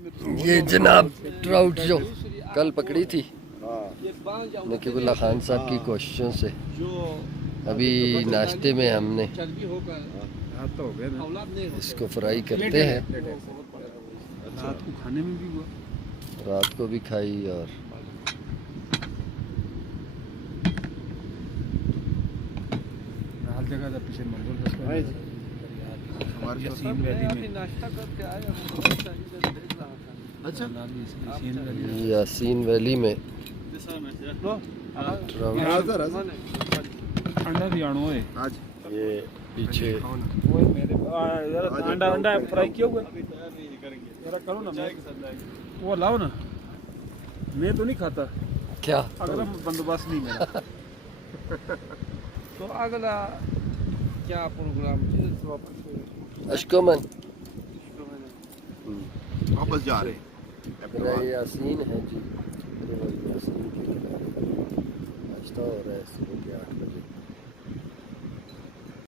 ये जनाब ट्राउट जो कल पकड़ी थी नकीबुल्लाह खान साहब की कोशिशों से अभी नाश्ते में हमने इसको फ्राई करते हैं। रात को खाने में भी हुआ, रात को भी खाई और हर जगह पीछे मंजूर हमारे यासीन वैली में नाश्ता करके आए। अच्छा यासीन वैली में अंडा भी आणो है आज। ये पीछे वो मेरे अंडा फ्राई किया हुआ जरा करो ना, वो लाओ ना, मैं तो नहीं खाता। क्या अगला बंदोबस्त नहीं मेरा। तो अगला क्या प्रोग्राम अशकोमन वापस जा रहे मेरा ये यासीन है जी। यासीन नाश्ता हो रहा है सुबह के 8 बजे।